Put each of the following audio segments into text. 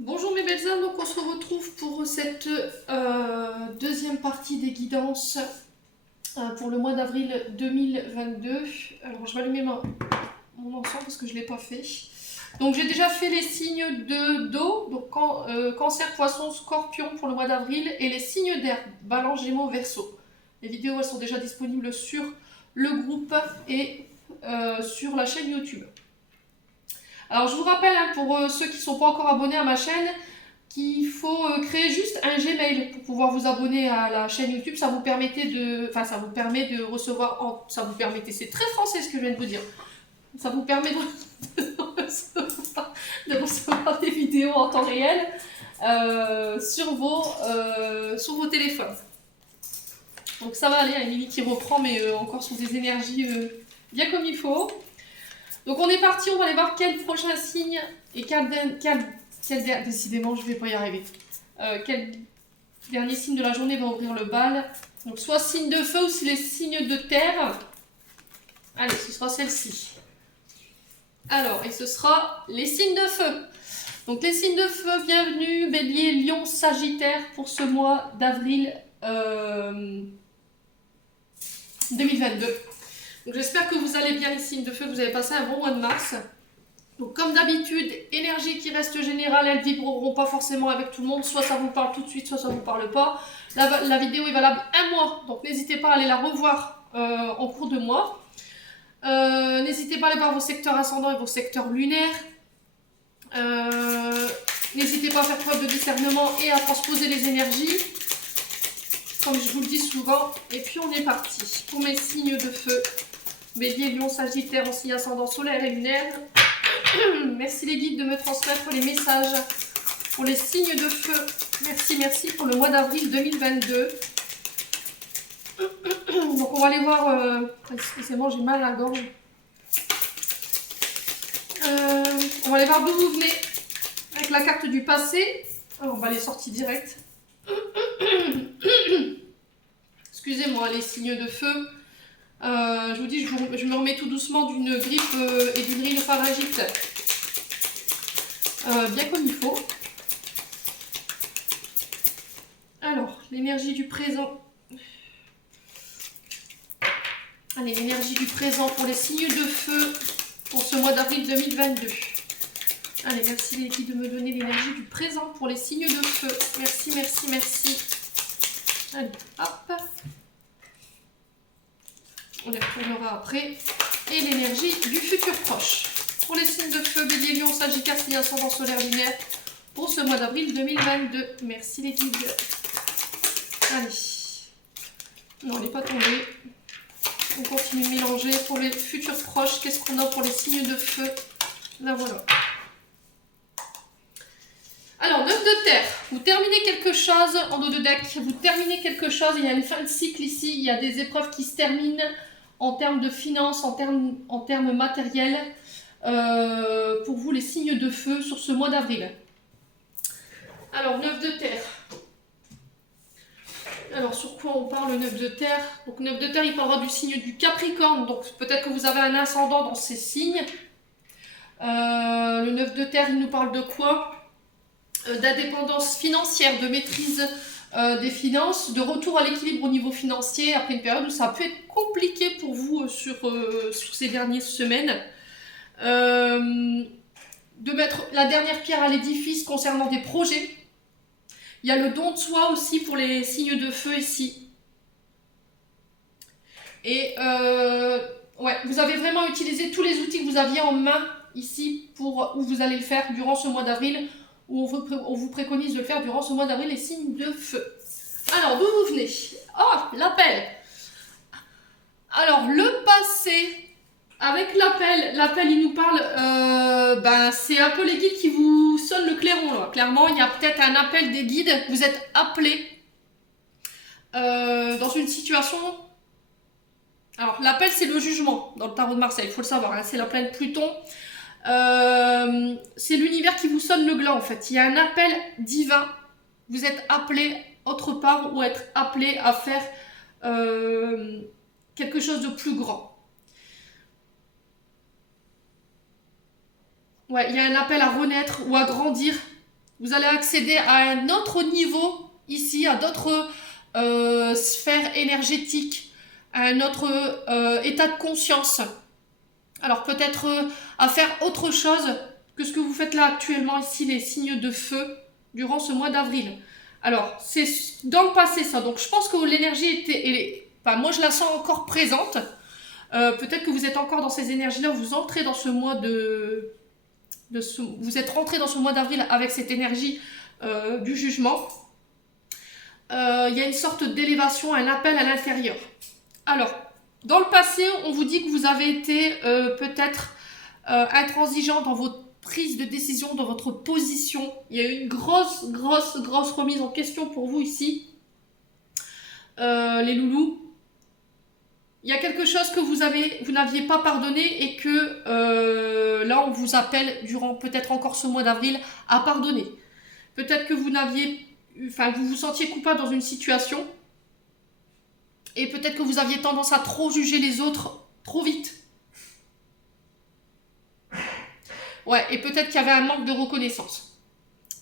Bonjour mes belles âmes, donc on se retrouve pour cette deuxième partie des guidances pour le mois d'avril 2022. Alors je vais allumer mon encens parce que je ne l'ai pas fait. Donc j'ai déjà fait les signes d'eau, donc cancer, poisson, scorpion pour le mois d'avril, et les signes d'air, balance, gémeaux, verseau. Les vidéos elles sont déjà disponibles sur le groupe et sur la chaîne YouTube. Alors je vous rappelle, pour ceux qui ne sont pas encore abonnés à ma chaîne, qu'il faut créer juste un Gmail pour pouvoir vous abonner à la chaîne YouTube. Ça vous permet de recevoir, c'est très français ce que je viens de vous dire. Ça vous permet de recevoir des vidéos en temps réel sur vos téléphones. Donc ça va aller, il y a Émilie qui reprend, mais encore sur des énergies bien comme il faut. Donc on est parti, on va aller voir quel prochain signe et décidément je vais pas y arriver. Quel dernier signe de la journée va ouvrir le bal. Donc soit signe de feu ou si les signes de terre. Allez, ce sera celle-ci. Alors, et ce sera les signes de feu. Donc les signes de feu, bienvenue, Bélier, Lion, Sagittaire pour ce mois d'avril 2022. Donc j'espère que vous allez bien les signes de feu, que vous avez passé un bon mois de mars. Donc comme d'habitude, énergie qui reste générale, elles vibreront pas forcément avec tout le monde, soit ça vous parle tout de suite, soit ça vous parle pas. La vidéo est valable un mois, donc n'hésitez pas à aller la revoir en cours de mois. N'hésitez pas à aller voir vos secteurs ascendants et vos secteurs lunaires. N'hésitez pas à faire preuve de discernement et à transposer les énergies, comme je vous le dis souvent. Et puis on est parti pour mes signes de feu. Bélier, Lion, Sagittaire, en signe ascendant solaire et lunaire. Merci les guides de me transmettre les messages pour les signes de feu. Merci pour le mois d'avril 2022. Donc on va aller voir... excusez-moi, j'ai mal à la gorge. On va aller voir d'où vous venez avec la carte du passé. Alors, on va les sortir direct. Excusez-moi, les signes de feu. Je vous dis, je me remets tout doucement d'une grippe et d'une rhinopharyngite. Bien comme il faut. Alors, l'énergie du présent. Allez, l'énergie du présent pour les signes de feu pour ce mois d'avril 2022. Allez, merci les guides de me donner l'énergie du présent pour les signes de feu. Merci. Allez, hop. On les retournera après. Et l'énergie du futur proche. Pour les signes de feu, Bélier, Lion, Sagittaire, signe ascendant solaire lunaire pour ce mois d'avril 2022. Merci les guides. Allez. Non, elle n'est pas tombée. On continue de mélanger. Pour les futurs proches, qu'est-ce qu'on a pour les signes de feu? Là voilà. Alors, 9 de terre. Vous terminez quelque chose en dos de deck. Vous terminez quelque chose. Il y a une fin de cycle ici. Il y a des épreuves qui se terminent en termes de finances, en termes matériels. Pour vous, les signes de feu sur ce mois d'avril. Alors, 9 de terre. Alors, sur quoi on parle, le 9 de terre? Donc, 9 de terre, il parlera du signe du Capricorne. Donc, peut-être que vous avez un ascendant dans ces signes. Le 9 de terre, il nous parle de quoi? D'indépendance financière, de maîtrise des finances, de retour à l'équilibre au niveau financier après une période où ça a pu être compliqué pour vous sur ces dernières semaines. De mettre la dernière pierre à l'édifice concernant des projets. Il y a le don de soi aussi pour les signes de feu ici. Et ouais, vous avez vraiment utilisé tous les outils que vous aviez en main ici où vous allez le faire durant ce mois d'avril, où on vous préconise de le faire durant ce mois d'avril, les signes de feu. Alors, d'où vous venez? Oh, l'appel. Alors, le passé... Avec l'appel il nous parle, c'est un peu les guides qui vous sonnent le clairon là. Clairement, il y a peut-être un appel des guides, vous êtes appelé dans une situation. Alors l'appel c'est le jugement dans le tarot de Marseille, il faut le savoir, hein, c'est la pleine Pluton. C'est l'univers qui vous sonne le gland en fait. Il y a un appel divin, vous êtes appelé autre part ou être appelé à faire quelque chose de plus grand. Ouais, il y a un appel à renaître ou à grandir Vous allez accéder à un autre niveau ici, à d'autres sphères énergétiques, à un autre état de conscience. Alors peut-être à faire autre chose que ce que vous faites là actuellement ici, les signes de feu, durant ce mois d'avril. Alors, c'est dans le passé ça, donc je pense que l'énergie était... Enfin, moi je la sens encore présente. Peut-être que vous êtes encore dans ces énergies-là, vous entrez dans ce mois vous êtes rentré dans ce mois d'avril avec cette énergie du jugement. Il y a une sorte d'élévation, un appel à l'intérieur. Alors, dans le passé, on vous dit que vous avez été peut-être intransigeant dans votre prise de décision, dans votre position. Il y a eu une grosse remise en question pour vous ici, les loulous. Il y a quelque chose que vous n'aviez pas pardonné et que là, on vous appelle durant peut-être encore ce mois d'avril à pardonner. Peut-être que vous vous sentiez coupable dans une situation et peut-être que vous aviez tendance à trop juger les autres trop vite. Ouais, et peut-être qu'il y avait un manque de reconnaissance.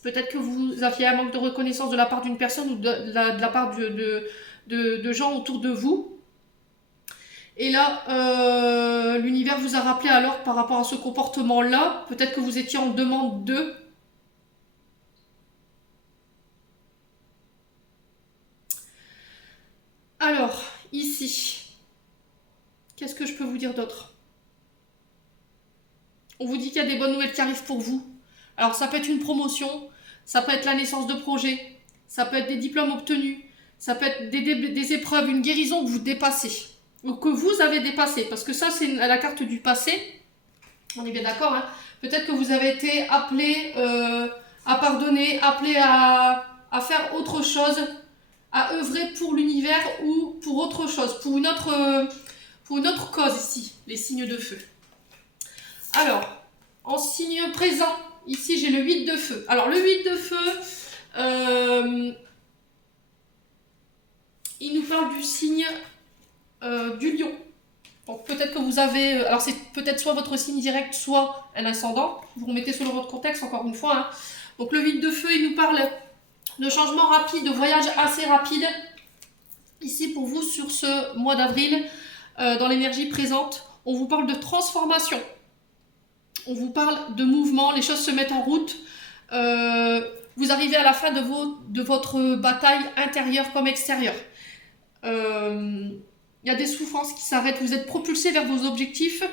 Peut-être que vous aviez un manque de reconnaissance de la part d'une personne ou de la part de gens autour de vous. Et là, l'univers vous a rappelé alors par rapport à ce comportement-là. Peut-être que vous étiez en demande d'eux. Alors, ici, qu'est-ce que je peux vous dire d'autre? On vous dit qu'il y a des bonnes nouvelles qui arrivent pour vous. Alors, ça peut être une promotion, ça peut être la naissance de projets, ça peut être des diplômes obtenus, ça peut être des épreuves, une guérison que vous dépassez. Ou que vous avez dépassé, parce que ça c'est la carte du passé, on est bien d'accord, hein. Peut-être que vous avez été appelé à pardonner, appelé à faire autre chose, à œuvrer pour l'univers ou pour autre chose, pour une autre cause ici, les signes de feu. Alors, en signe présent, ici j'ai le 8 de feu. Alors le 8 de feu, il nous parle du signe du lion. Donc peut-être que vous avez... alors c'est peut-être soit votre signe direct, soit un ascendant. Vous remettez selon votre contexte, encore une fois. Hein. Donc le 8 de feu, il nous parle de changement rapide, de voyage assez rapide. Ici pour vous, sur ce mois d'avril, dans l'énergie présente, on vous parle de transformation. On vous parle de mouvement, les choses se mettent en route. Vous arrivez à la fin de votre bataille intérieure comme extérieure. Il y a des souffrances qui s'arrêtent, vous êtes propulsé vers vos objectifs.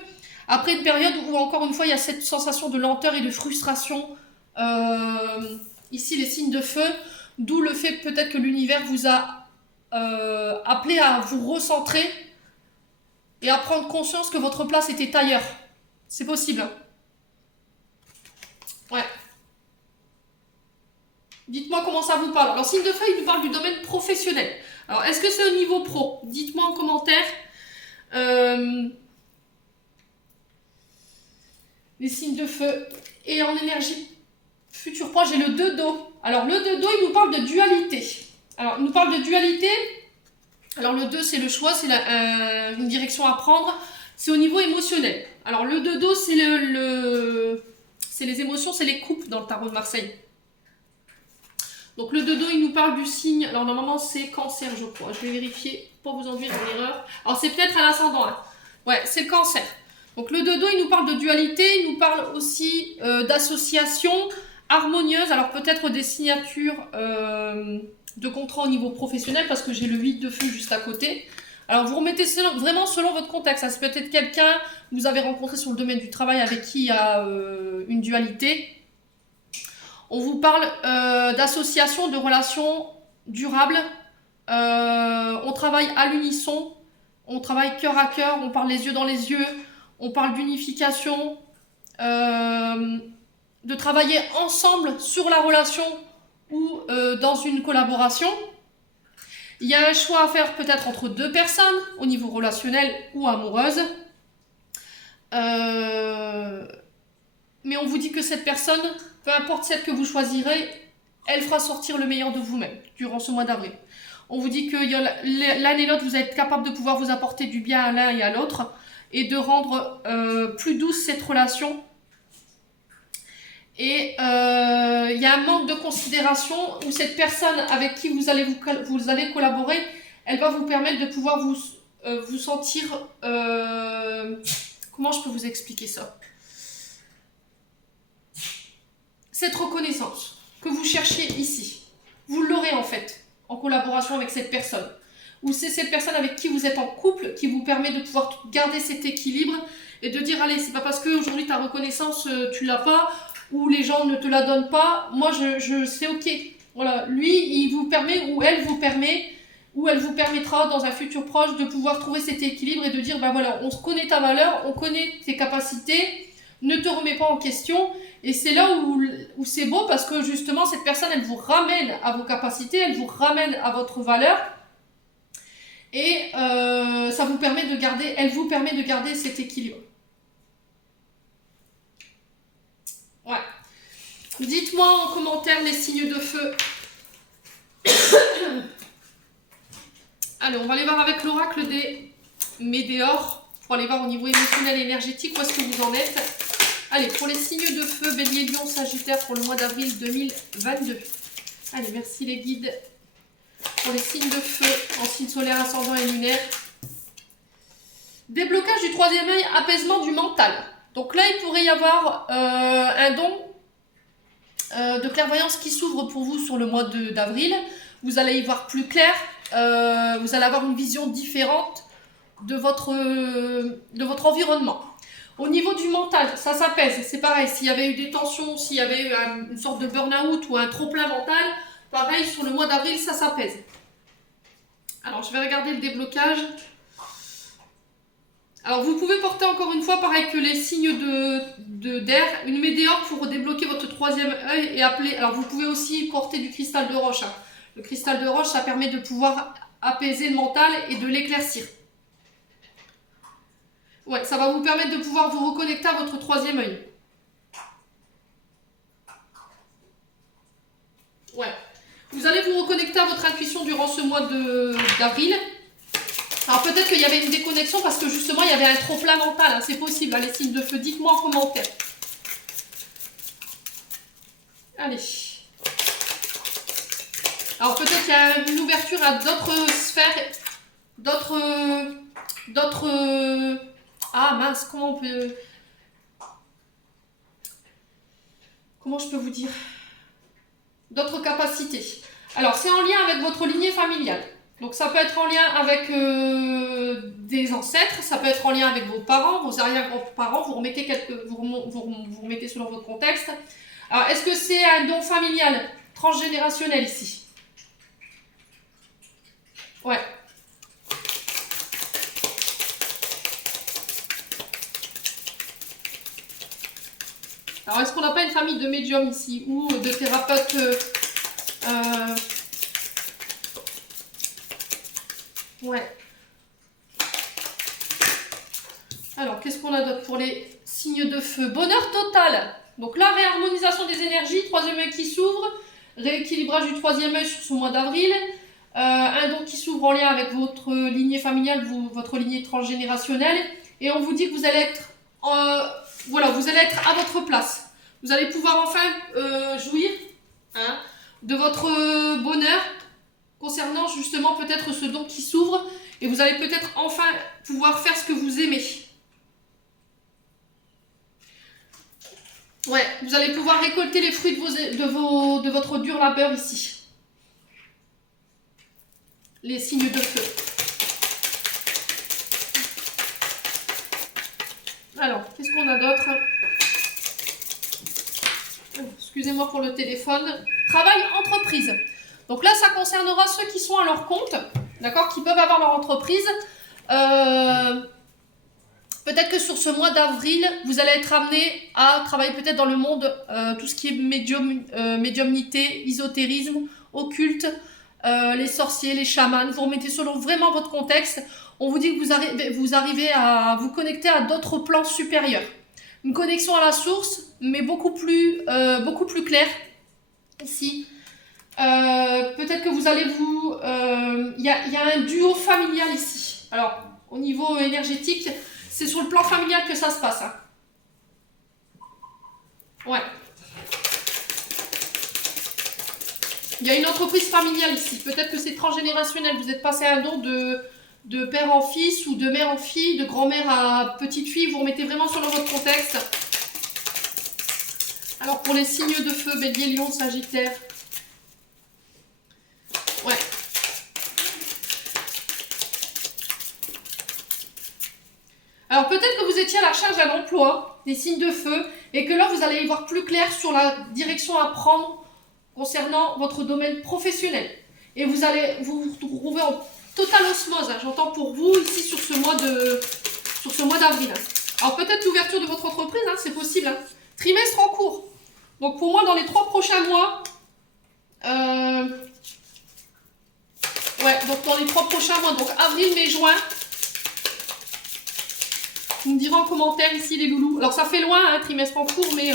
Après une période où, encore une fois, il y a cette sensation de lenteur et de frustration. Ici, les signes de feu, d'où le fait peut-être que l'univers vous a appelé à vous recentrer et à prendre conscience que votre place était ailleurs. C'est possible. Ouais. Dites-moi comment ça vous parle. Alors, signe de feu, il nous parle du domaine professionnel. Alors, est-ce que c'est au niveau pro? Dites-moi en commentaire. Les signes de feu. Et en énergie futur proche, j'ai le 2 d'eau. Alors, le 2 d'eau, il nous parle de dualité. Alors, il nous parle de dualité. Alors, le 2, c'est le choix, c'est une direction à prendre. C'est au niveau émotionnel. Alors, le 2 d'eau, c'est c'est les émotions, c'est les coupes dans le tarot de Marseille. Donc le 2 d'eau, il nous parle du signe, alors normalement c'est cancer je crois, je vais vérifier pour vous induire en erreur. Alors c'est peut-être un ascendant, hein. Ouais, c'est le cancer. Donc le 2 d'eau, il nous parle de dualité, il nous parle aussi d'association harmonieuse, alors peut-être des signatures de contrat au niveau professionnel, parce que j'ai le 8 de feu juste à côté. Alors vous remettez vraiment selon votre contexte, hein. C'est peut-être quelqu'un que vous avez rencontré sur le domaine du travail avec qui il y a une dualité. On vous parle d'association, de relations durables. On travaille à l'unisson, on travaille cœur à cœur, on parle les yeux dans les yeux, on parle d'unification, de travailler ensemble sur la relation ou dans une collaboration. Il y a un choix à faire peut-être entre deux personnes, au niveau relationnel ou amoureuse. Mais on vous dit que cette personne, peu importe celle que vous choisirez, elle fera sortir le meilleur de vous-même durant ce mois d'avril. On vous dit que l'un et l'autre, vous êtes capable de pouvoir vous apporter du bien à l'un et à l'autre et de rendre plus douce cette relation. Et il y a un manque de considération où cette personne avec qui vous allez collaborer, elle va vous permettre de pouvoir vous sentir... comment je peux vous expliquer ça? Cette reconnaissance que vous cherchez ici, vous l'aurez en fait, en collaboration avec cette personne. Ou c'est cette personne avec qui vous êtes en couple qui vous permet de pouvoir garder cet équilibre et de dire, allez, c'est pas parce qu'aujourd'hui ta reconnaissance, tu l'as pas, ou les gens ne te la donnent pas, moi c'est ok. Voilà, lui, il vous permet, ou elle vous permettra dans un futur proche de pouvoir trouver cet équilibre et de dire, ben voilà, on connaît ta valeur, on connaît tes capacités, ne te remets pas en question. Et c'est là où c'est beau parce que justement, cette personne, elle vous ramène à vos capacités, elle vous ramène à votre valeur. Et ça vous permet de garder, elle vous permet de garder cet équilibre. Ouais. Dites-moi en commentaire les signes de feu. Allez, on va aller voir avec l'oracle des Médéors pour aller voir au niveau émotionnel et énergétique où est-ce que vous en êtes. Allez, pour les signes de feu, Bélier, Lion, Sagittaire pour le mois d'avril 2022. Allez, merci les guides. Pour les signes de feu en signe solaire, ascendant et lunaire. Déblocage du troisième œil, apaisement du mental. Donc là, il pourrait y avoir un don de clairvoyance qui s'ouvre pour vous sur le mois d'avril. Vous allez y voir plus clair. Vous allez avoir une vision différente de votre environnement. Au niveau du mental, ça s'apaise. C'est pareil, s'il y avait eu des tensions, s'il y avait eu une sorte de burn-out ou un trop-plein mental, pareil, sur le mois d'avril, ça s'apaise. Alors, je vais regarder le déblocage. Alors, vous pouvez porter encore une fois, pareil que les signes d'air, une météore pour débloquer votre troisième œil et appeler... Alors, vous pouvez aussi porter du cristal de roche. Hein. Le cristal de roche, ça permet de pouvoir apaiser le mental et de l'éclaircir. Ouais, ça va vous permettre de pouvoir vous reconnecter à votre troisième œil. Ouais. Vous allez vous reconnecter à votre intuition durant ce mois d'avril. Alors peut-être qu'il y avait une déconnexion parce que justement il y avait un trop-plein mental. Hein. C'est possible, hein, les signes de feu. Dites-moi en commentaire. Allez. Alors peut-être qu'il y a une ouverture à d'autres sphères, Ah mince, comment je peux vous dire? D'autres capacités. Alors c'est en lien avec votre lignée familiale. Donc ça peut être en lien avec des ancêtres, ça peut être en lien avec vos parents, vos arrière-grands-parents, vous remettez selon votre contexte. Alors est-ce que c'est un don familial transgénérationnel ici? Ouais. Alors, est-ce qu'on n'a pas une famille de médiums ici ou de thérapeutes Ouais. Alors, qu'est-ce qu'on a d'autre pour les signes de feu? Bonheur total. Donc là, réharmonisation des énergies, troisième œil qui s'ouvre, rééquilibrage du troisième œil sur ce mois d'avril, un don qui s'ouvre en lien avec votre lignée familiale, votre lignée transgénérationnelle, et on vous dit que vous allez être... voilà, vous allez être à votre place. Vous allez pouvoir enfin jouir hein, de votre bonheur concernant justement peut-être ce don qui s'ouvre et vous allez peut-être enfin pouvoir faire ce que vous aimez. Ouais, vous allez pouvoir récolter les fruits de votre dur labeur ici. Les signes de feu. Alors, qu'est-ce qu'on a d'autre? Excusez-moi pour le téléphone. Travail, entreprise. Donc là, ça concernera ceux qui sont à leur compte, d'accord, qui peuvent avoir leur entreprise. Peut-être que sur ce mois d'avril, vous allez être amené à travailler peut-être dans le monde, tout ce qui est médiumnité, ésotérisme, occulte, les sorciers, les chamans. Vous remettez selon vraiment votre contexte. On vous dit que vous arrivez à vous connecter à d'autres plans supérieurs. Une connexion à la source, mais beaucoup plus claire ici. Peut-être que vous allez vous... Il y a un duo familial ici. Alors, au niveau énergétique, c'est sur le plan familial que ça se passe. Hein. Ouais. Il y a une entreprise familiale ici. Peut-être que c'est transgénérationnel. Vous êtes passé un don de père en fils ou de mère en fille, de grand-mère à petite fille. Vous remettez vraiment sur votre contexte. Alors pour les signes de feu, Bélier, Lion, Sagittaire. Ouais. Alors peut-être que vous étiez à la recherche d'un emploi, des signes de feu, et que là vous allez y voir plus clair sur la direction à prendre concernant votre domaine professionnel. Et vous allez vous retrouver en totale osmose, hein, j'entends pour vous ici sur ce mois d'avril. Alors peut-être l'ouverture de votre entreprise, hein, c'est possible. Hein. Trimestre en cours. Donc pour moi dans les 3 prochains mois, ouais, donc dans les 3 prochains mois, donc avril, mai, juin. Vous me direz en commentaire ici les loulous. Alors ça fait loin, hein, trimestre en cours, mais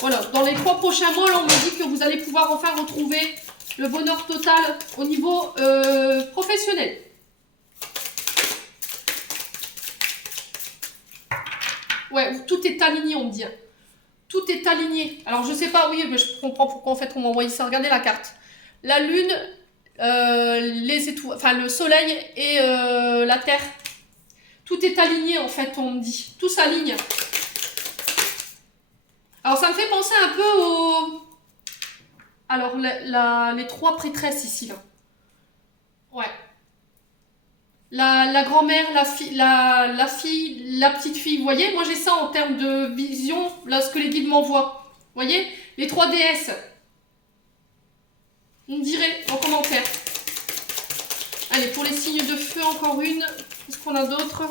voilà. Dans les 3 prochains mois, là, on me dit que vous allez pouvoir enfin retrouver le bonheur total au niveau professionnel. Ouais, tout est aligné, on me dit. Hein. Tout est aligné. Alors je sais pas, oui, mais je comprends pourquoi en fait on m'a envoyé ça. Regardez la carte. La lune, les étoiles, enfin le soleil et la terre. Tout est aligné en fait, on me dit. Tout s'aligne. Alors ça me fait penser un peu au... Alors les 3 prêtresses ici là. Ouais. La grand-mère, la fille, la petite fille. Vous voyez, moi j'ai ça en termes de vision, là ce que les guides m'envoient. Vous voyez, les 3 déesses. Vous me direz en commentaire. Allez, pour les signes de feu, encore une. Qu'est-ce qu'on a d'autre?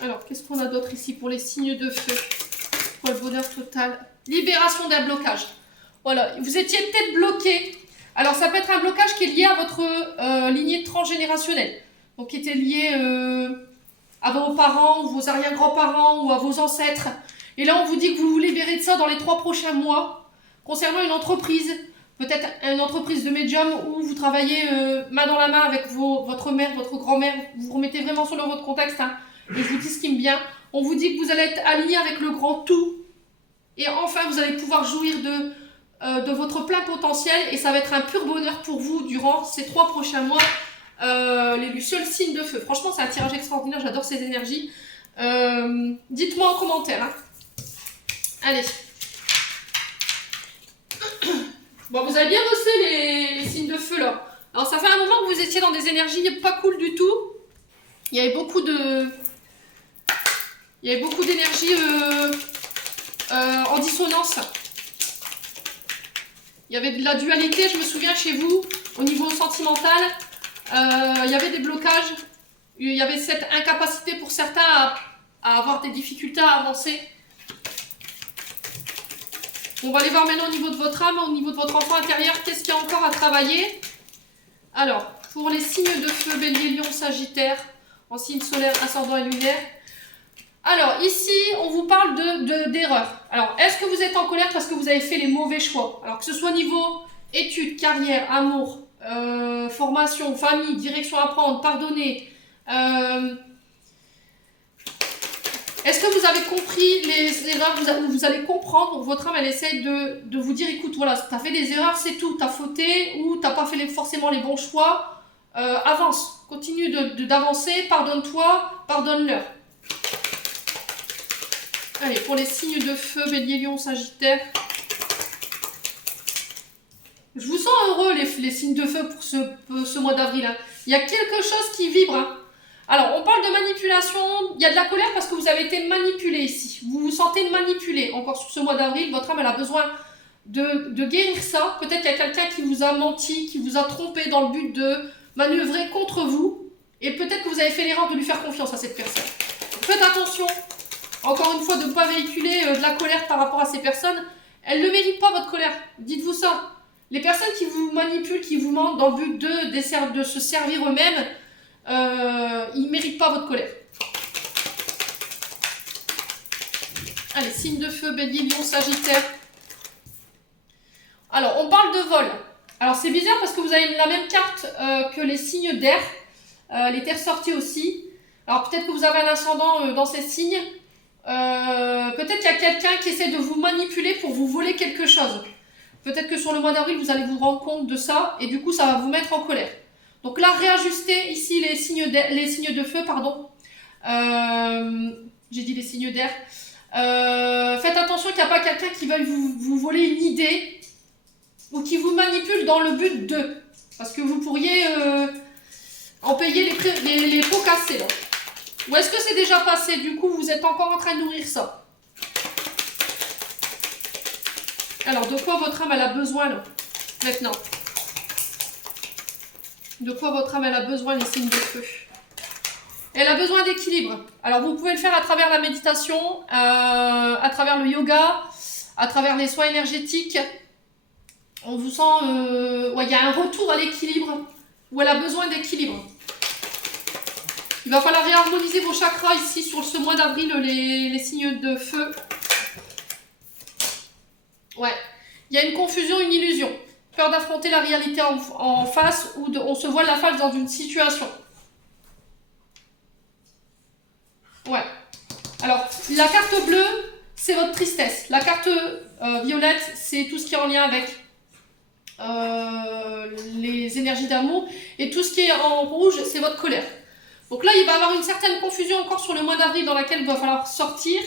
Alors, qu'est-ce qu'on a d'autre ici pour les signes de feu? Pour le bonheur total. Libération d'un blocage. Voilà, vous étiez peut-être bloqué. Alors, ça peut être un blocage qui est lié à votre lignée transgénérationnelle. Donc, qui était lié à vos parents, ou vos arrière-grands-parents, ou à vos ancêtres. Et là, on vous dit que vous vous libérez de ça dans les 3 prochains mois. Concernant une entreprise, peut-être une entreprise de médium où vous travaillez main dans la main avec votre mère, votre grand-mère. Vous vous remettez vraiment sur votre contexte. Hein, et je vous dis ce qui me vient. On vous dit que vous allez être aligné avec le grand tout. Et enfin, vous allez pouvoir jouir de votre plein potentiel. Et ça va être un pur bonheur pour vous durant ces 3 prochains mois. Les lucioles signes de feu. Franchement, c'est un tirage extraordinaire. J'adore ces énergies. Dites-moi en commentaire. Hein. Allez. Bon, vous avez bien bossé les signes de feu là. Alors, ça fait un moment que vous étiez dans des énergies pas cool du tout. Il y avait beaucoup d'énergie en dissonance. Il y avait de la dualité, je me souviens, chez vous, au niveau sentimental. Il y avait des blocages. Il y avait cette incapacité pour certains à avoir des difficultés à avancer. On va aller voir maintenant au niveau de votre âme, au niveau de votre enfant intérieur, qu'est-ce qu'il y a encore à travailler. Alors, pour les signes de feu, Bélier, Lion, Sagittaire, en signe solaire, ascendant et lunaire. Alors, ici, on vous parle d'erreurs. Alors, est-ce que vous êtes en colère parce que vous avez fait les mauvais choix? Alors, que ce soit niveau études, carrière, amour, formation, famille, direction à prendre, pardonner. Est-ce que vous avez compris les erreurs? Vous allez comprendre, votre âme, elle essaie de vous dire, écoute, voilà, tu as fait des erreurs, c'est tout, tu as fauté ou tu n'as pas fait forcément les bons choix. Avance, continue d'avancer, pardonne-toi, pardonne-leur. Allez, pour les signes de feu, Bélier, Lion, Sagittaire. Je vous sens heureux, les signes de feu pour ce mois d'avril. Hein. Il y a quelque chose qui vibre. Hein. Alors, on parle de manipulation. Il y a de la colère parce que vous avez été manipulé ici. Vous vous sentez manipulé. Encore sur ce mois d'avril, votre âme, elle a besoin de guérir ça. Peut-être qu'il y a quelqu'un qui vous a menti, qui vous a trompé dans le but de manœuvrer contre vous. Et peut-être que vous avez fait l'erreur de lui faire confiance à cette personne. Donc, faites attention. Encore une fois, de ne pas véhiculer de la colère par rapport à ces personnes. Elles ne méritent pas votre colère. Dites-vous ça. Les personnes qui vous manipulent, qui vous mentent dans le but de se servir eux-mêmes, ils ne méritent pas votre colère. Allez, signe de feu, Bélier, Lion, Sagittaire. Alors, on parle de vol. Alors, c'est bizarre parce que vous avez la même carte que les signes d'air. Les terres sorties aussi. Alors, peut-être que vous avez un ascendant dans ces signes. Peut-être qu'il y a quelqu'un qui essaie de vous manipuler pour vous voler quelque chose. Peut-être que sur le mois d'avril, vous allez vous rendre compte de ça et du coup, ça va vous mettre en colère. Donc là, réajustez ici les signes de feu, pardon. J'ai dit les signes d'air. Faites attention qu'il n'y a pas quelqu'un qui veuille vous voler une idée ou qui vous manipule dans le but de. Parce que vous pourriez en payer les pots cassés. Là. Ou est-ce que c'est déjà passé? Du coup, vous êtes encore en train de nourrir ça. Alors, de quoi votre âme elle a besoin là, maintenant? De quoi votre âme elle a besoin, les signes de feu? Elle a besoin d'équilibre. Alors, vous pouvez le faire à travers la méditation, à travers le yoga, à travers les soins énergétiques. On vous sent... ouais, il y a un retour à l'équilibre, où elle a besoin d'équilibre. Il va falloir réharmoniser vos chakras ici sur ce mois d'avril, les signes de feu. Ouais, il y a une confusion, une illusion. Peur d'affronter la réalité en face ou on se voit la face dans une situation. Ouais. Alors, la carte bleue, c'est votre tristesse. La carte violette, c'est tout ce qui est en lien avec les énergies d'amour. Et tout ce qui est en rouge, c'est votre colère. Donc là, il va y avoir une certaine confusion encore sur le mois d'avril dans laquelle il va falloir sortir.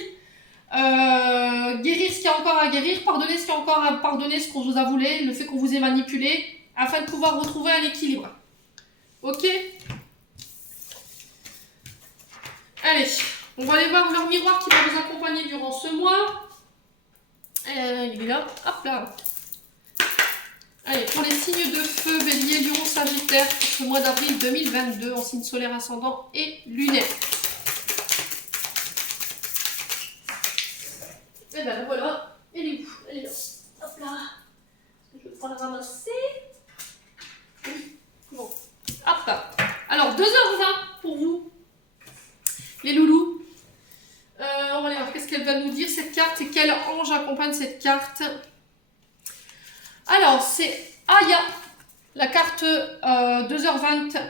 Guérir ce qu'il y a encore à guérir, pardonner ce qu'il y a encore à pardonner, ce qu'on vous a voulu, le fait qu'on vous ait manipulé, afin de pouvoir retrouver un équilibre. Ok? Allez, on va aller voir leur miroir qui va vous accompagner durant ce mois. Il est là, hop là. Allez, pour les signes de feu, Bélier, Lion, Sagittaire, pour ce mois d'avril 2022, en signe solaire ascendant et lunaire. Et ben voilà, elle est où? Elle est là. Hop là. Je vais pouvoir la ramasser. Bon, hop là. Alors, 2h20 pour vous, les loulous. On va aller voir qu'est-ce qu'elle va nous dire cette carte et quel ange accompagne cette carte. Alors, c'est Aya, la carte 2h20.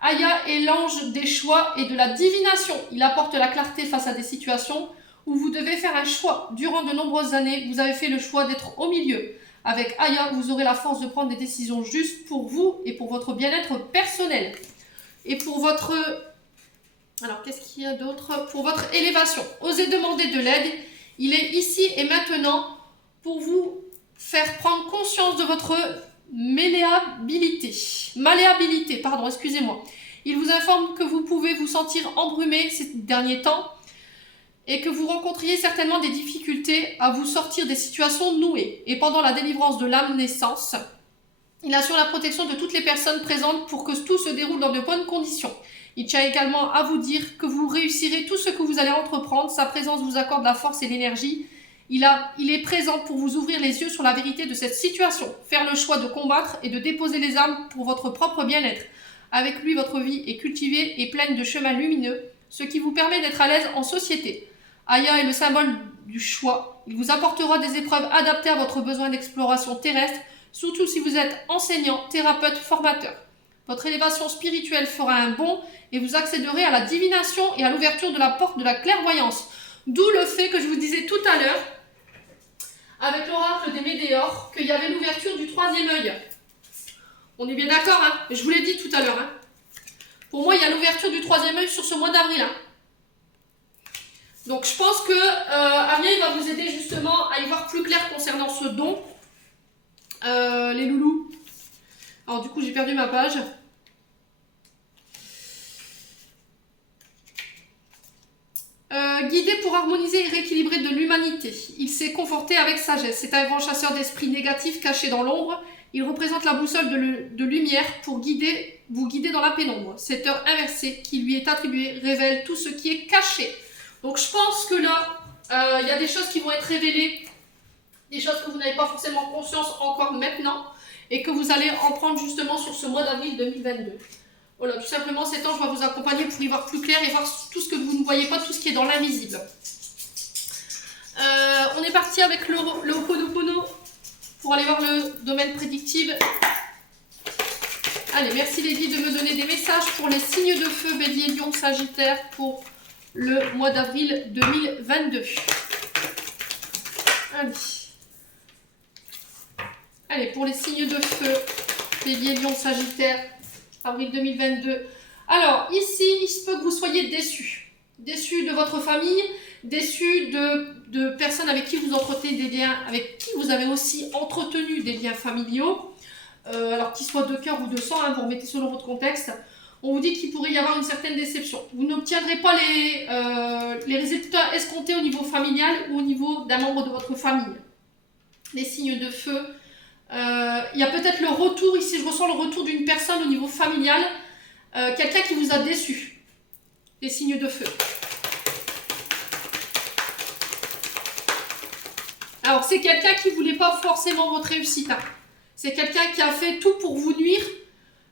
Aya est l'ange des choix et de la divination. Il apporte la clarté face à des situations où vous devez faire un choix. Durant de nombreuses années, vous avez fait le choix d'être au milieu. Avec Aya, vous aurez la force de prendre des décisions justes pour vous et pour votre bien-être personnel. Et pour votre... Alors, qu'est-ce qu'il y a d'autre? Pour votre élévation. Osez demander de l'aide. Il est ici et maintenant pour vous faire prendre conscience de votre malléabilité. Excusez-moi. Il vous informe que vous pouvez vous sentir embrumé ces derniers temps et que vous rencontriez certainement des difficultés à vous sortir des situations nouées. Et pendant la délivrance de l'âme naissance, il assure la protection de toutes les personnes présentes pour que tout se déroule dans de bonnes conditions. Il tient également à vous dire que vous réussirez tout ce que vous allez entreprendre. Sa présence vous accorde la force et l'énergie. Il est présent pour vous ouvrir les yeux sur la vérité de cette situation. Faire le choix de combattre et de déposer les armes pour votre propre bien-être. Avec lui, votre vie est cultivée et pleine de chemins lumineux, ce qui vous permet d'être à l'aise en société. Aya est le symbole du choix. Il vous apportera des épreuves adaptées à votre besoin d'exploration terrestre, surtout si vous êtes enseignant, thérapeute, formateur. Votre élévation spirituelle fera un bond et vous accéderez à la divination et à l'ouverture de la porte de la clairvoyance. D'où le fait que je vous disais tout à l'heure, avec l'oracle des Médéors, qu'il y avait l'ouverture du troisième œil. On est bien d'accord, hein? Je vous l'ai dit tout à l'heure. Hein? Pour moi, il y a l'ouverture du troisième œil sur ce mois d'avril. Hein? Donc je pense que Ariel va vous aider justement à y voir plus clair concernant ce don. Les loulous. Alors du coup j'ai perdu ma page. Guidé pour harmoniser et rééquilibrer de l'humanité. Il s'est conforté avec sagesse. C'est un grand chasseur d'esprits négatifs cachés dans l'ombre. Il représente la boussole de lumière pour vous guider dans la pénombre. Cette heure inversée qui lui est attribuée révèle tout ce qui est caché. Donc je pense que là, il y a des choses qui vont être révélées, des choses que vous n'avez pas forcément conscience encore maintenant, et que vous allez en prendre justement sur ce mois d'avril 2022. Voilà, tout simplement cet ange va vous accompagner pour y voir plus clair et voir tout ce que vous ne voyez pas, tout ce qui est dans l'invisible. On est parti avec le Ho'oponopono pour aller voir le domaine prédictif. Allez, merci Lady de me donner des messages pour les signes de feu, Bélier, Lion, Sagittaire, pour le mois d'avril 2022. Allez. Allez, pour les signes de feu, Bélier, Lion, Sagittaire, avril 2022. Alors, ici, il se peut que vous soyez déçus. Déçus de votre famille, déçus de personnes avec qui vous entretenez des liens, avec qui vous avez aussi entretenu des liens familiaux. Alors, qu'ils soient de cœur ou de sang, hein, vous remettez selon votre contexte. On vous dit qu'il pourrait y avoir une certaine déception. Vous n'obtiendrez pas les résultats escomptés au niveau familial ou au niveau d'un membre de votre famille. Les signes de feu. Il y a peut-être le retour, ici je ressens le retour d'une personne au niveau familial, quelqu'un qui vous a déçu. Les signes de feu. Alors c'est quelqu'un qui ne voulait pas forcément votre réussite. Hein. C'est quelqu'un qui a fait tout pour vous nuire,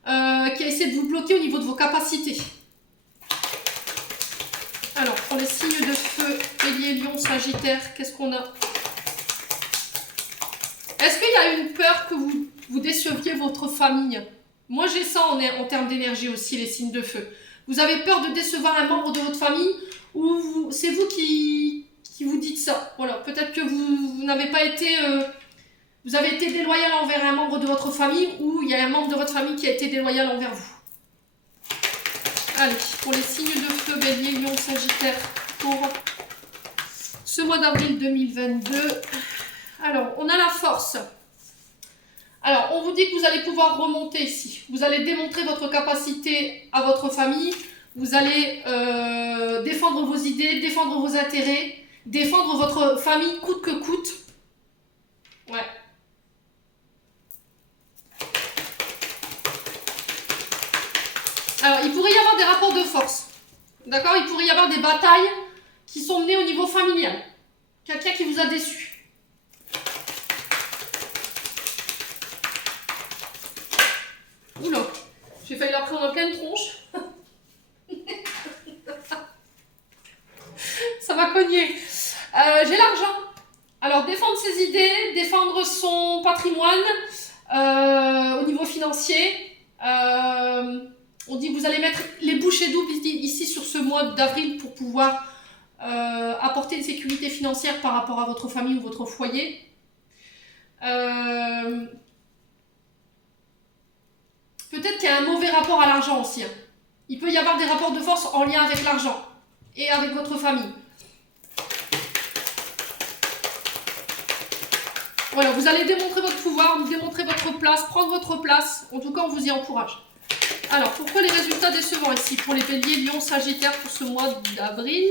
qui a essayé de vous bloquer au niveau de vos capacités. Alors pour les signes de feu, Bélier, Lion, Sagittaire, qu'est-ce qu'on a ? Est-ce qu'il y a une peur que vous déceviez votre famille? Moi, j'ai ça en termes d'énergie aussi, les signes de feu. Vous avez peur de décevoir un membre de votre famille ou c'est vous qui vous dites ça? Voilà, peut-être que vous n'avez pas été... vous avez été déloyal envers un membre de votre famille ou il y a un membre de votre famille qui a été déloyal envers vous. Allez, pour les signes de feu, Bélier, Lion, Sagittaire, pour ce mois d'avril 2022... Alors, on a la force. Alors, on vous dit que vous allez pouvoir remonter ici. Vous allez démontrer votre capacité à votre famille. Vous allez défendre vos idées, défendre vos intérêts, défendre votre famille coûte que coûte. Ouais. Alors, il pourrait y avoir des rapports de force. D'accord? Il pourrait y avoir des batailles qui sont menées au niveau familial. Quelqu'un qui vous a déçu. Oula, j'ai failli la prendre en pleine tronche. Ça m'a cogné. J'ai l'argent. Alors, défendre ses idées, défendre son patrimoine au niveau financier. On dit que vous allez mettre les bouchées doubles ici sur ce mois d'avril pour pouvoir apporter une sécurité financière par rapport à votre famille ou votre foyer. Peut-être qu'il y a un mauvais rapport à l'argent aussi. Hein. Il peut y avoir des rapports de force en lien avec l'argent et avec votre famille. Voilà, vous allez démontrer votre pouvoir, démontrer votre place, prendre votre place. En tout cas, on vous y encourage. Alors, pourquoi les résultats décevants ici pour les Béliers, Lion, Sagittaire pour ce mois d'avril?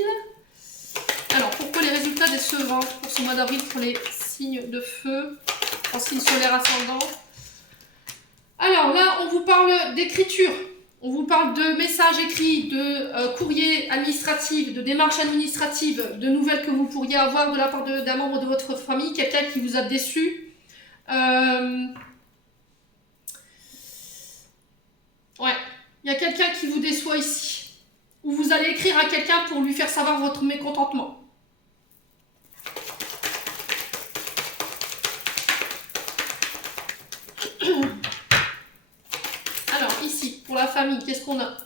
Alors, pourquoi les résultats décevants pour ce mois d'avril pour les signes de feu, en signe solaire ascendant? Alors là, on vous parle d'écriture, on vous parle de messages écrits, de courriers administratifs, de démarches administratives, de nouvelles que vous pourriez avoir de la part d'un membre de votre famille, quelqu'un qui vous a déçu. Ouais, il y a quelqu'un qui vous déçoit ici. Ou vous allez écrire à quelqu'un pour lui faire savoir votre mécontentement. Alors, ici, pour la famille, qu'est-ce qu'on a?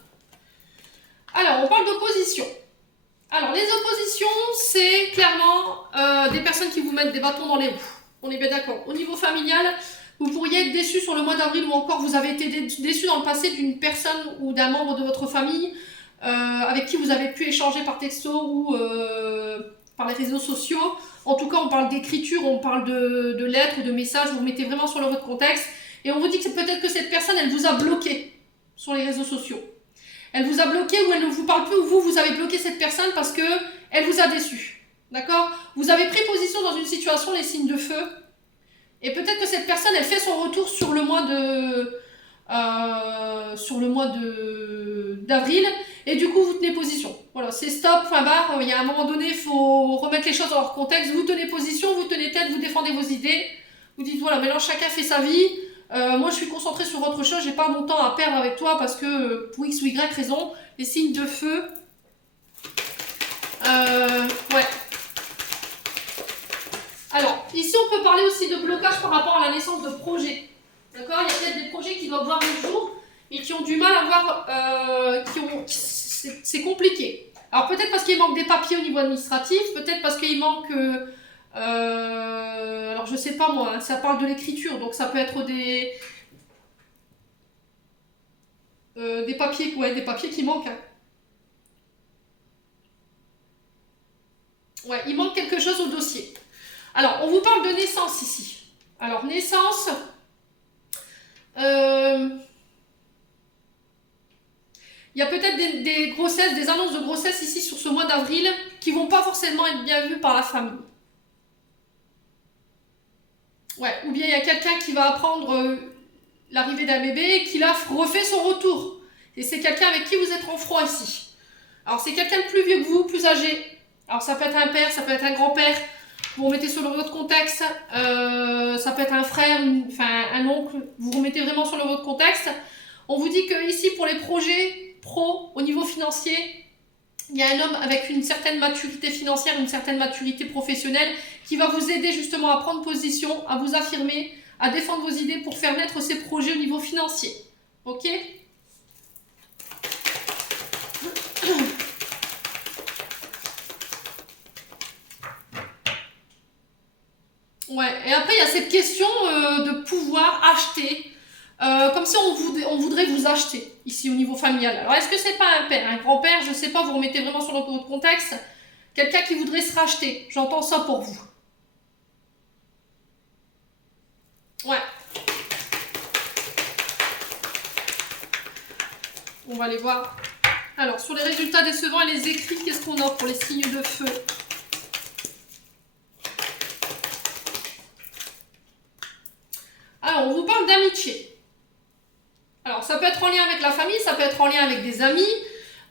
Alors, on parle d'opposition. Alors, les oppositions, c'est clairement des personnes qui vous mettent des bâtons dans les roues. On est bien d'accord. Au niveau familial, vous pourriez être déçu sur le mois d'avril ou encore vous avez été déçu dans le passé d'une personne ou d'un membre de votre famille avec qui vous avez pu échanger par texto ou par les réseaux sociaux. En tout cas, on parle d'écriture, on parle de lettres, de messages, vous mettez vraiment sur votre contexte. Et on vous dit que peut-être que cette personne, elle vous a bloqué sur les réseaux sociaux. Elle vous a bloqué ou elle ne vous parle plus ou vous avez bloqué cette personne parce qu'elle vous a déçu. D'accord? Vous avez pris position dans une situation, les signes de feu. Et peut-être que cette personne, elle fait son retour sur le mois d'avril. Et du coup, vous tenez position. Voilà, c'est stop, point barre. Il y a un moment donné, il faut remettre les choses dans leur contexte. Vous tenez position, vous tenez tête, vous défendez vos idées. Vous dites, voilà, maintenant chacun fait sa vie. Moi, je suis concentrée sur autre chose. J'ai pas mon temps à perdre avec toi parce que pour X ou Y raison, les signes de feu. Ouais. Alors, ici, on peut parler aussi de blocage par rapport à la naissance de projets. D'accord? Il y a peut-être des projets qui doivent voir le jour, mais qui ont du mal à voir... c'est compliqué. Alors peut-être parce qu'il manque des papiers au niveau administratif, peut-être parce qu'il manque... alors je sais pas moi, hein, ça parle de l'écriture, donc ça peut être des papiers, ouais, des papiers qui manquent. Hein. Ouais, il manque quelque chose au dossier. Alors, on vous parle de naissance ici. Alors, naissance... il y a peut-être des grossesses, des annonces de grossesse ici sur ce mois d'avril qui vont pas forcément être bien vues par la famille. Ouais, ou bien il y a quelqu'un qui va apprendre l'arrivée d'un bébé et qui là refait son retour. Et c'est quelqu'un avec qui vous êtes en froid ici. Alors c'est quelqu'un de plus vieux que vous, plus âgé. Alors ça peut être un père, ça peut être un grand-père. Vous remettez sur le votre contexte. Ça peut être un frère, un oncle. Vous remettez vraiment sur le votre contexte. On vous dit que ici pour les projets pro au niveau financier, il y a un homme avec une certaine maturité financière, une certaine maturité professionnelle qui va vous aider justement à prendre position, à vous affirmer, à défendre vos idées pour faire naître ces projets au niveau financier. Ok ? Ouais, et après il y a cette question de pouvoir acheter, comme si on voudrait vous acheter, ici au niveau familial. Alors est-ce que c'est pas un père, un grand-père, je sais pas, vous remettez vraiment sur votre contexte, quelqu'un qui voudrait se racheter, j'entends ça pour vous. Ouais. On va aller voir. Alors, sur les résultats décevants et les écrits, qu'est-ce qu'on a pour les signes de feu ? Alors, on vous parle d'amitié. Alors, ça peut être en lien avec la famille, ça peut être en lien avec des amis.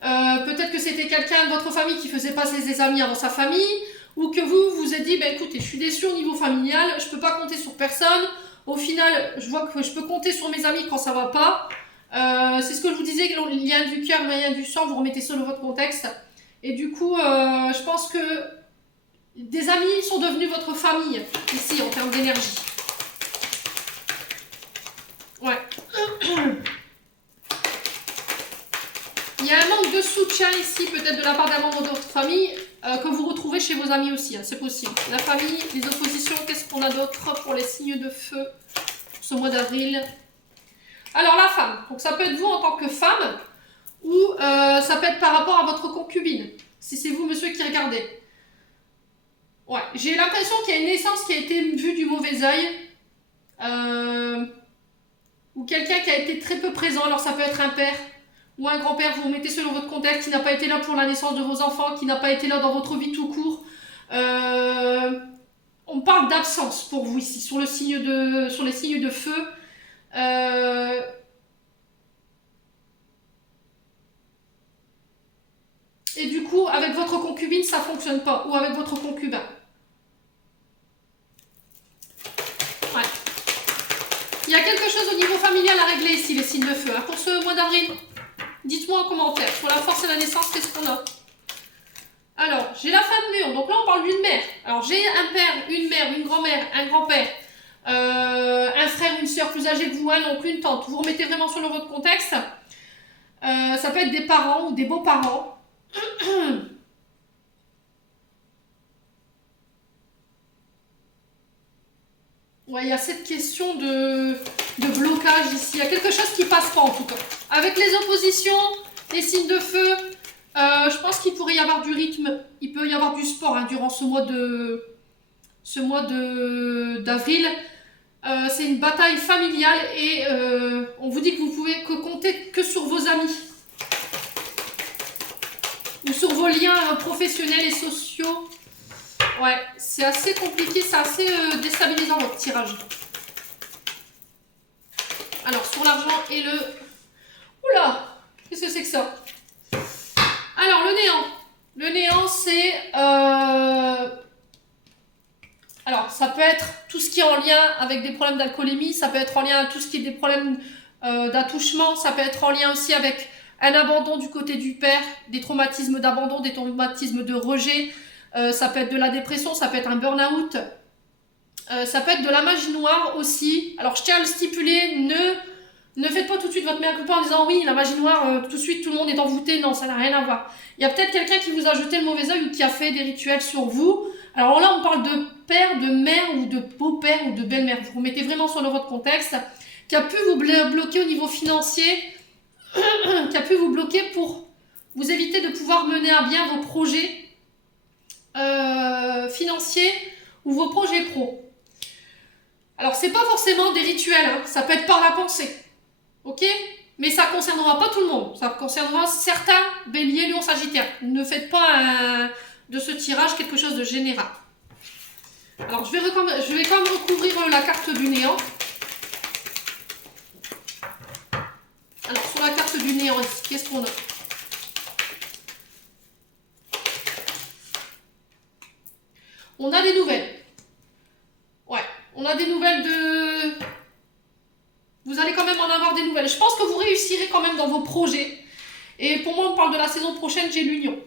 Peut-être que c'était quelqu'un de votre famille qui faisait passer ses amis avant sa famille. Ou que vous vous êtes dit, ben, écoutez, je suis déçu au niveau familial, je ne peux pas compter sur personne. Au final, je vois que je peux compter sur mes amis quand ça ne va pas. C'est ce que je vous disais, le lien du cœur, le lien du sang, vous remettez ça dans votre contexte. Et du coup, je pense que des amis sont devenus votre famille, ici, en termes d'énergie. Ouais. Il y a un manque de soutien ici, peut-être de la part d'un membre de votre famille, que vous retrouvez chez vos amis aussi, hein, c'est possible. La famille, les oppositions, qu'est-ce qu'on a d'autre pour les signes de feu ce mois d'avril ? Alors la femme, donc ça peut être vous en tant que femme, ou ça peut être par rapport à votre concubine, si c'est vous monsieur qui regardez. Ouais, j'ai l'impression qu'il y a une naissance qui a été vue du mauvais œil, ou quelqu'un qui a été très peu présent, alors ça peut être un père, ou un grand-père, vous mettez selon votre contexte, qui n'a pas été là pour la naissance de vos enfants, qui n'a pas été là dans votre vie tout court. On parle d'absence pour vous ici, sur les signes de feu. Et du coup, avec votre concubine, ça ne fonctionne pas. Ou avec votre concubin. Ouais. Il y a quelque chose au niveau familial à régler ici, les signes de feu. Hein, pour ce mois d'avril, dites-moi en commentaire. Sur la force et la naissance, qu'est-ce qu'on a ? Alors, j'ai la femme mûre. Donc là, on parle d'une mère. Alors, j'ai un père, une mère, une grand-mère, un grand-père, un frère, une soeur plus âgée que vous, un oncle, une tante. Vous remettez vraiment sur votre contexte. Ça peut être des parents ou des beaux-parents. Ouais, il y a cette question de blocage ici. Il y a quelque chose qui passe pas en tout cas. Avec les oppositions, les signes de feu, je pense qu'il pourrait y avoir du rythme. Il peut y avoir du sport hein, durant ce mois d'avril. C'est une bataille familiale et on vous dit que vous pouvez compter que sur vos amis. Ou sur vos liens professionnels et sociaux. Ouais, c'est assez compliqué, c'est assez déstabilisant votre tirage. Alors, sur l'argent et le... Oula, qu'est-ce que c'est que ça? Alors, le néant. Le néant, c'est... Alors, ça peut être tout ce qui est en lien avec des problèmes d'alcoolémie, ça peut être en lien avec tout ce qui est des problèmes d'attouchement, ça peut être en lien aussi avec un abandon du côté du père, des traumatismes d'abandon, des traumatismes de rejet, ça peut être de la dépression, ça peut être un burn-out, ça peut être de la magie noire aussi. Alors je tiens à le stipuler, Ne faites pas tout de suite votre mea culpa en disant oui, la magie noire, tout de suite tout le monde est envoûté. Non, ça n'a rien à voir. Il y a peut-être quelqu'un qui vous a jeté le mauvais œil ou qui a fait des rituels sur vous. Alors là, on parle de père, de mère ou de beau-père ou de belle-mère. Vous remettez vraiment sur le votre contexte. Qui a pu vous bloquer au niveau financier. Qui a pu vous bloquer pour vous éviter de pouvoir mener à bien vos projets financiers ou vos projets pro. Alors, c'est pas forcément des rituels, hein. Ça peut être par la pensée. Ok? Mais ça ne concernera pas tout le monde. Ça concernera certains béliers, lions, sagittaires. Ne faites pas de ce tirage quelque chose de général. Alors, je vais quand même recouvrir la carte du néant. Alors, sur la carte du néant, qu'est-ce qu'on a? On a des nouvelles. Ouais, on a des nouvelles de... Vous allez quand même en avoir des nouvelles. Je pense que vous réussirez quand même dans vos projets. Et pour moi, on parle de la saison prochaine, j'ai l'union.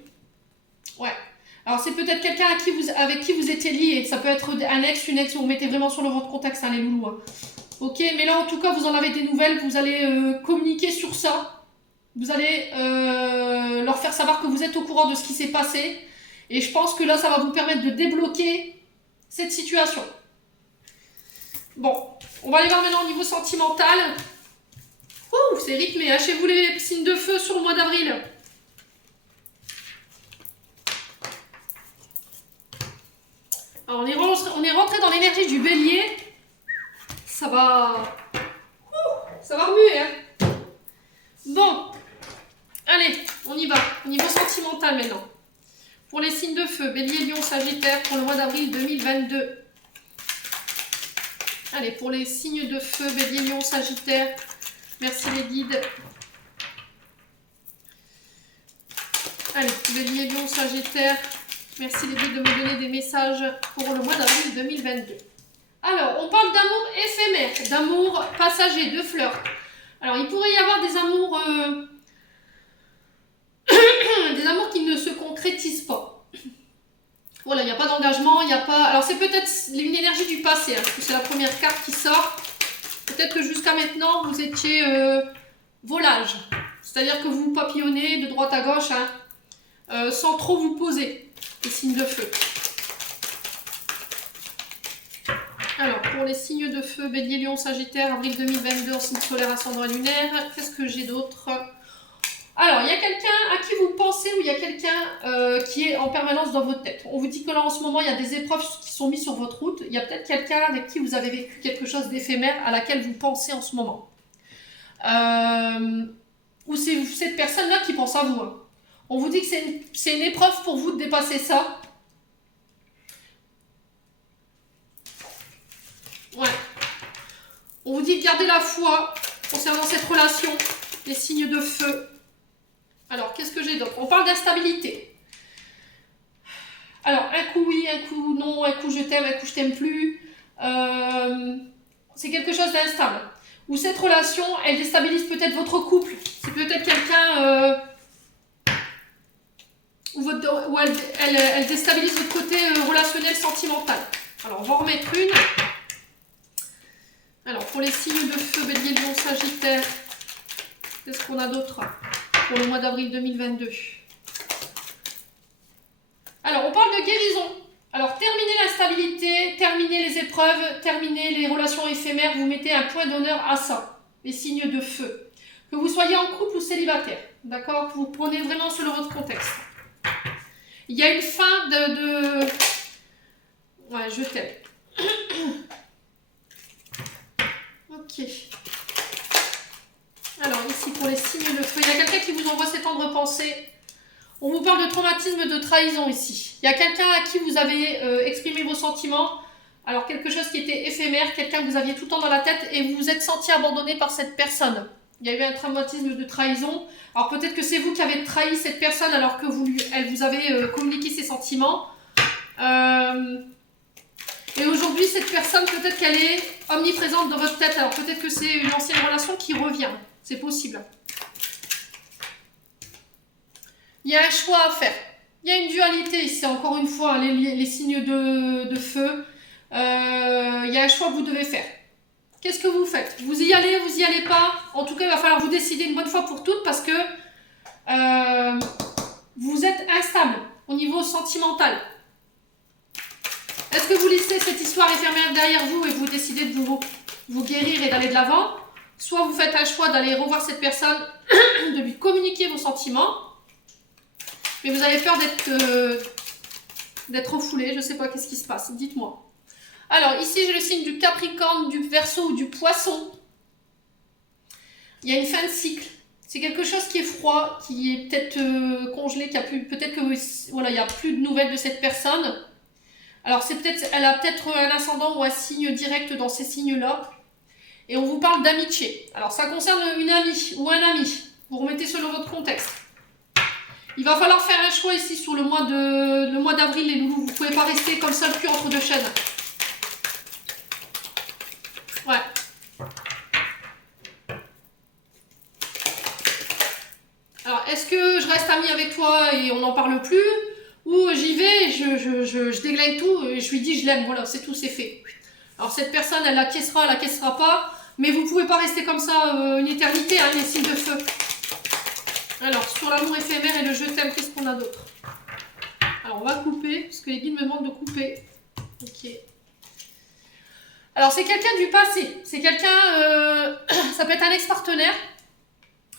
Ouais. Alors, c'est peut-être quelqu'un avec qui vous étiez lié. Ça peut être un ex, une ex. Vous mettez vraiment sur votre contexte, hein, les loulous. Hein. Ok, mais là, en tout cas, vous en avez des nouvelles. Vous allez communiquer sur ça. Vous allez leur faire savoir que vous êtes au courant de ce qui s'est passé. Et je pense que là, ça va vous permettre de débloquer cette situation. Bon, on va aller voir maintenant au niveau sentimental. Ouh, c'est rythmé. Chez vous les signes de feu sur le mois d'avril. Alors, on est rentré dans l'énergie du bélier. Ça va remuer. Hein. Bon, allez, on y va. Au niveau sentimental maintenant. Pour les signes de feu, bélier, lion, sagittaire, pour le mois d'avril 2022. Allez, pour les signes de feu, bélier, lion, sagittaire, merci les guides. Allez, bélier, lion, sagittaire, merci les guides de me donner des messages pour le mois d'avril 2022. Alors, on parle d'amour éphémère, d'amour passager, de flirt. Alors, il pourrait y avoir des amours, des amours qui ne se concrétisent pas. Voilà, il n'y a pas d'engagement, il n'y a pas... Alors, c'est peut-être une énergie du passé, hein, parce que c'est la première carte qui sort. Peut-être que jusqu'à maintenant, vous étiez volage. C'est-à-dire que vous papillonnez de droite à gauche, hein, sans trop vous poser, les signes de feu. Alors, pour les signes de feu, bélier, lion, sagittaire, avril 2022, en signe solaire, ascendant lunaire, qu'est-ce que j'ai d'autre ? Alors, il y a quelqu'un à qui vous pensez ou il y a quelqu'un qui est en permanence dans votre tête. On vous dit que là, en ce moment, il y a des épreuves qui sont mises sur votre route. Il y a peut-être quelqu'un avec qui vous avez vécu quelque chose d'éphémère à laquelle vous pensez en ce moment. Ou c'est cette personne-là qui pense à vous. Hein. On vous dit que c'est une épreuve pour vous de dépasser ça. Ouais. On vous dit de garder la foi concernant cette relation, les signes de feu. Alors, qu'est-ce que j'ai d'autre? On parle d'instabilité. Alors, un coup oui, un coup non, un coup je t'aime, un coup je t'aime plus. C'est quelque chose d'instable. Ou cette relation, elle déstabilise peut-être votre couple. C'est peut-être quelqu'un où elle déstabilise votre côté relationnel, sentimental. Alors, on va en remettre une. Alors, pour les signes de feu, bélier, lion, sagittaire, qu'est-ce qu'on a d'autre pour le mois d'avril 2022? Alors, on parle de guérison. Alors, terminez l'instabilité, terminez les épreuves, terminez les relations éphémères, vous mettez un point d'honneur à ça, les signes de feu. Que vous soyez en couple ou célibataire, d'accord? Vous prenez vraiment selon votre contexte. Il y a une fin de... Ouais, je t'aime. Ok. Alors, ici, pour les signes de feu, il y a quelqu'un qui vous envoie ses tendres pensées. On vous parle de traumatisme, de trahison ici. Il y a quelqu'un à qui vous avez exprimé vos sentiments. Alors, quelque chose qui était éphémère, quelqu'un que vous aviez tout le temps dans la tête et vous vous êtes senti abandonné par cette personne. Il y a eu un traumatisme de trahison. Alors, peut-être que c'est vous qui avez trahi cette personne alors que elle vous avait communiqué ses sentiments. Et aujourd'hui, cette personne, peut-être qu'elle est omniprésente dans votre tête. Alors, peut-être que c'est une ancienne relation qui revient. C'est possible. Il y a un choix à faire. Il y a une dualité ici, encore une fois, les signes de feu. Il y a un choix que vous devez faire. Qu'est-ce que vous faites? Vous y allez pas? En tout cas, il va falloir vous décider une bonne fois pour toutes parce que vous êtes instable au niveau sentimental. Est-ce que vous laissez cette histoire éphémère derrière vous et vous décidez de vous guérir et d'aller de l'avant? Soit vous faites un choix d'aller revoir cette personne, de lui communiquer vos sentiments, mais vous avez peur d'être refoulé, je ne sais pas qu'est-ce qui se passe, dites-moi. Alors ici j'ai le signe du Capricorne, du Verseau ou du Poisson. Il y a une fin de cycle. C'est quelque chose qui est froid, qui est peut-être congelé, peut-être que voilà, il n'y a plus de nouvelles de cette personne. Alors elle a peut-être un ascendant ou un signe direct dans ces signes-là. Et on vous parle d'amitié. Alors ça concerne une amie ou un ami. Vous remettez selon votre contexte. Il va falloir faire un choix ici sur le mois d'avril, les loulous. Vous ne pouvez pas rester comme ça le cul entre deux chaînes. Ouais. Alors, est-ce que je reste amie avec toi et on n'en parle plus? Ou j'y vais, je déglingue tout et je lui dis je l'aime, voilà, c'est tout, c'est fait. Alors, cette personne, elle l'acquiescera pas, mais vous pouvez pas rester comme ça une éternité, hein, les signes de feu. Alors, sur l'amour éphémère et le je t'aime, qu'est-ce qu'on a d'autre? Alors, on va couper, parce que les guides me demandent de couper. Ok. Alors, c'est quelqu'un du passé. C'est quelqu'un, ça peut être un ex-partenaire,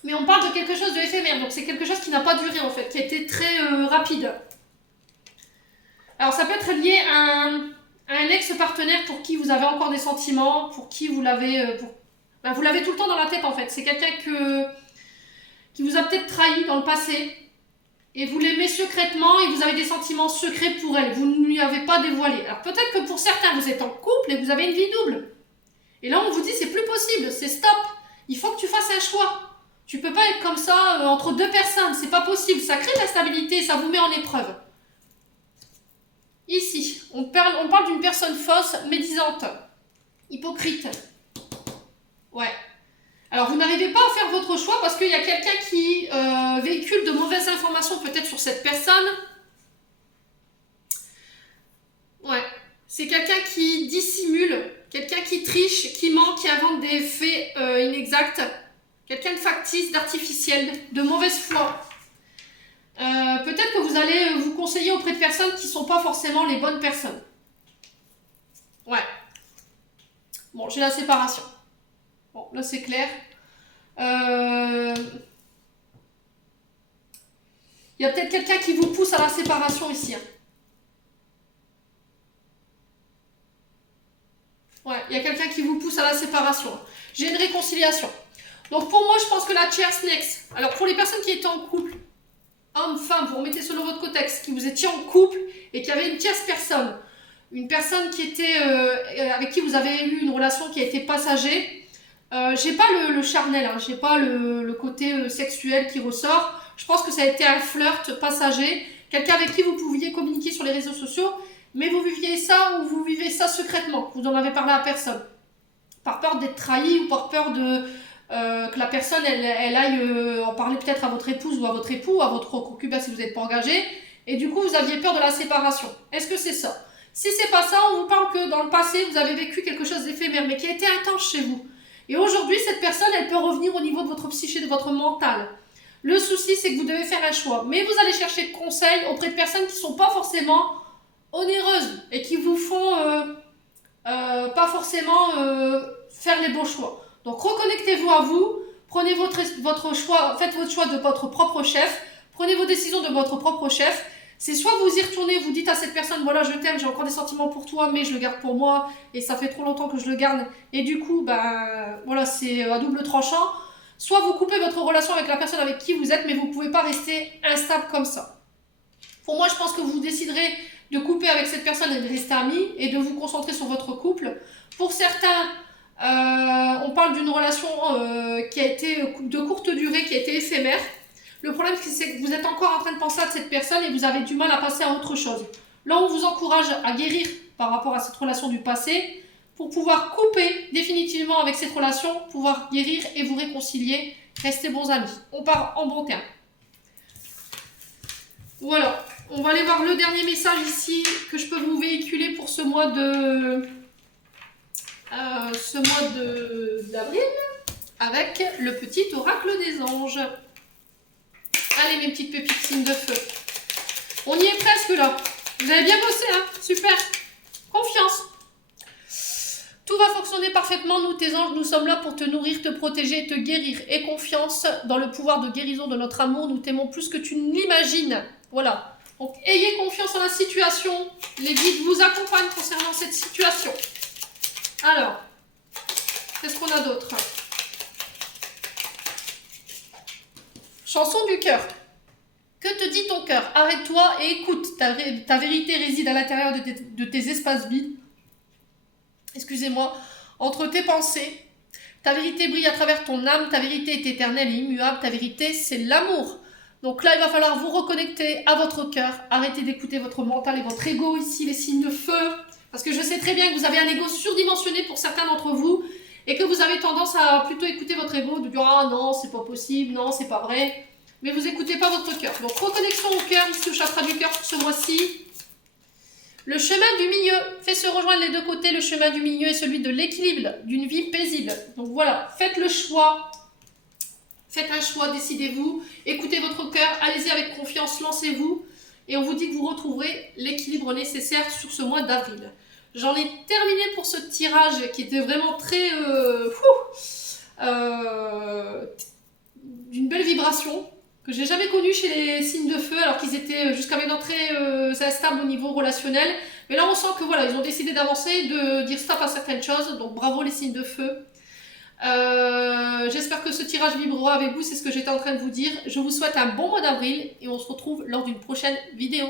mais on parle de quelque chose d'éphémère. Donc, c'est quelque chose qui n'a pas duré, en fait, qui a été très rapide. Alors, ça peut être lié à un ex-partenaire pour qui vous avez encore des sentiments, pour qui vous l'avez vous l'avez tout le temps dans la tête, en fait. C'est quelqu'un qui vous a peut-être trahi dans le passé, et vous l'aimez secrètement, et vous avez des sentiments secrets pour elle. Vous ne lui avez pas dévoilé. Alors, peut-être que pour certains, vous êtes en couple et vous avez une vie double. Et là, on vous dit, c'est plus possible, c'est stop. Il faut que tu fasses un choix. Tu peux pas être comme ça entre deux personnes, c'est pas possible. Ça crée de l'instabilité, ça vous met en épreuve. Ici, on parle d'une personne fausse, médisante, hypocrite. Ouais. Alors, vous n'arrivez pas à faire votre choix parce qu'il y a quelqu'un qui véhicule de mauvaises informations peut-être sur cette personne. Ouais. C'est quelqu'un qui dissimule, quelqu'un qui triche, qui ment, qui invente des faits inexacts. Quelqu'un de factice, d'artificiel, de mauvaise foi. Peut-être que vous allez vous conseiller auprès de personnes qui ne sont pas forcément les bonnes personnes. Ouais. Bon, j'ai la séparation. Bon, là c'est clair. Il y a peut-être quelqu'un qui vous pousse à la séparation ici. Hein. Ouais, il y a quelqu'un qui vous pousse à la séparation. J'ai une réconciliation. Donc pour moi, je pense que la tierce next. Alors pour les personnes qui étaient en couple, homme, femme, vous remettez selon votre contexte, qui vous étiez en couple et qui avait une tierce personne, une personne qui était avec qui vous avez eu une relation qui a été passager. J'ai pas le charnel, hein, j'ai pas le côté sexuel qui ressort. Je pense que ça a été un flirt passager, quelqu'un avec qui vous pouviez communiquer sur les réseaux sociaux, mais vous viviez ça ou vous vivez ça secrètement. Vous n'en avez parlé à personne, par peur d'être trahi ou par peur de que la personne elle aille en parler peut-être à votre épouse ou à votre époux, à votre concubin si vous n'êtes pas engagé, et du coup vous aviez peur de la séparation. Est-ce que c'est ça? Si c'est pas ça, on vous parle que dans le passé vous avez vécu quelque chose d'éphémère mais qui a été intense chez vous. Et aujourd'hui cette personne elle peut revenir au niveau de votre psyché, de votre mental. Le souci c'est que vous devez faire un choix, mais vous allez chercher conseil auprès de personnes qui ne sont pas forcément onéreuses et qui vous font pas forcément faire les bons choix. Donc reconnectez-vous à vous, prenez votre choix, faites votre choix de votre propre chef, prenez vos décisions de votre propre chef. C'est soit vous y retournez, vous dites à cette personne, voilà je t'aime, j'ai encore des sentiments pour toi, mais je le garde pour moi, et ça fait trop longtemps que je le garde, et du coup, ben voilà, c'est à double tranchant. Soit vous coupez votre relation avec la personne avec qui vous êtes, mais vous ne pouvez pas rester instable comme ça. Pour moi, je pense que vous déciderez de couper avec cette personne et de rester amis, et de vous concentrer sur votre couple. Pour certains, on parle d'une relation qui a été de courte durée, qui a été éphémère. Le problème, c'est que vous êtes encore en train de penser à cette personne et vous avez du mal à passer à autre chose. Là, on vous encourage à guérir par rapport à cette relation du passé pour pouvoir couper définitivement avec cette relation, pouvoir guérir et vous réconcilier, rester bons amis. On part en bon terme. Voilà, on va aller voir le dernier message ici que je peux vous véhiculer pour ce mois ce mois d'avril avec le petit oracle des anges. Allez mes petites pépites signes de feu. On y est presque là. Vous avez bien bossé, hein? Super. Confiance. Tout va fonctionner parfaitement. Nous, tes anges, nous sommes là pour te nourrir, te protéger, te guérir. Et confiance dans le pouvoir de guérison de notre amour. Nous t'aimons plus que tu ne l'imagines. Voilà. Donc, ayez confiance en la situation. Les guides vous accompagnent concernant cette situation. Alors, qu'est-ce qu'on a d'autre? Chanson du cœur. Que te dit ton cœur? Arrête-toi et écoute. Ta vérité réside à l'intérieur de tes espaces vides. Excusez-moi. Entre tes pensées. Ta vérité brille à travers ton âme. Ta vérité est éternelle et immuable. Ta vérité, c'est l'amour. Donc là, il va falloir vous reconnecter à votre cœur. Arrêtez d'écouter votre mental et votre ego ici, les signes de feu. Parce que je sais très bien que vous avez un ego surdimensionné pour certains d'entre vous. Et que vous avez tendance à plutôt écouter votre ego. De dire, ah non, c'est pas possible, non, c'est pas vrai. Mais vous n'écoutez pas votre cœur. Donc, reconnexion au cœur, ici au chakra du cœur pour ce mois-ci. Le chemin du milieu fait se rejoindre les deux côtés. Le chemin du milieu est celui de l'équilibre, d'une vie paisible. Donc voilà, faites le choix. Faites un choix, décidez-vous. Écoutez votre cœur, allez-y avec confiance, lancez-vous. Et on vous dit que vous retrouverez l'équilibre nécessaire sur ce mois d'avril. J'en ai terminé pour ce tirage qui était vraiment très... d'une belle vibration que j'ai jamais connue chez les signes de feu, alors qu'ils étaient jusqu'à maintenant très instables au niveau relationnel. Mais là, on sent que voilà, ils ont décidé d'avancer, de dire stop à certaines choses. Donc bravo les signes de feu. J'espère que ce tirage vibrera avec vous, c'est ce que j'étais en train de vous dire. Je vous souhaite un bon mois d'avril et on se retrouve lors d'une prochaine vidéo.